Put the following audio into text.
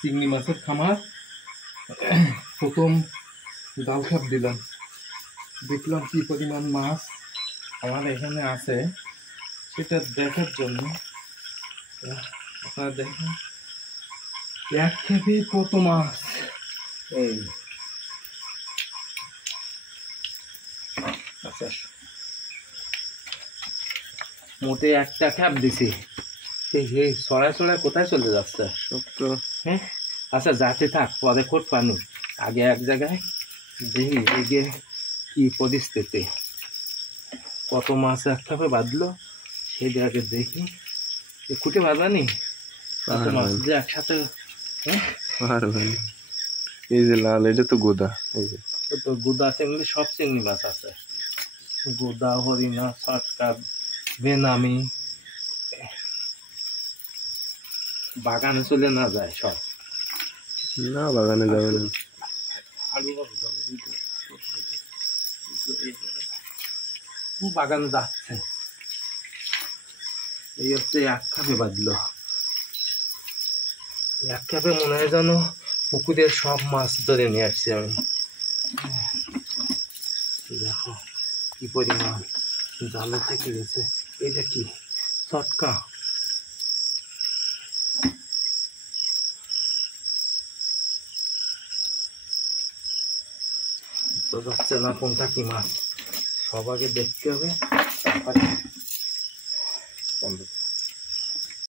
চিংড়ি মাছের খামার। প্রথম জাল খাপ দিলাম, দেখলাম কি পরিমাণ মাছ আমার এখানে আছে সেটা দেখার জন্য। আপনারা দেখেন এক খেপে কত মাছ। এই আচ্ছা, মোটে একটা খ্যাপ দিছি, সেই ছড়ায় ছড়ায় কোথায় চলে যাচ্ছে সব তো। হ্যাঁ আচ্ছা, যাতে থাক, পরে কোট পানু। আগে এক জায়গায় দেখি এগিয়ে কি পরিস্থিতি, কত মাছ এক খ্যাপে বাঁধলো সেই আগে দেখি। খুঁটে বাঁধানি কত মাছ যে একসাথে। এই যে লাল, এটা তো গোদা। এই যে তো গোদা চিংড়ি, সব চিংড়ি মাছ আছে, গোদা, হরিণা, সটকা, বেনামি। বাগানে চলে না যায় সব? না, বাগানে যাবে না। বাগানে যাচ্ছে। এই হচ্ছে এক খাপে বাঁধলো। এক খাপে মনে হয় যেন পুকুরের সব মাছ ধরে নিয়ে আসছি আমি। দেখো কি পরিমাণ জালে থেকে গেছে। এটা কি চটকা? তো যাচ্ছে না কোনটা কি মাছ, সব আগে দেখতে হবে, তারপরে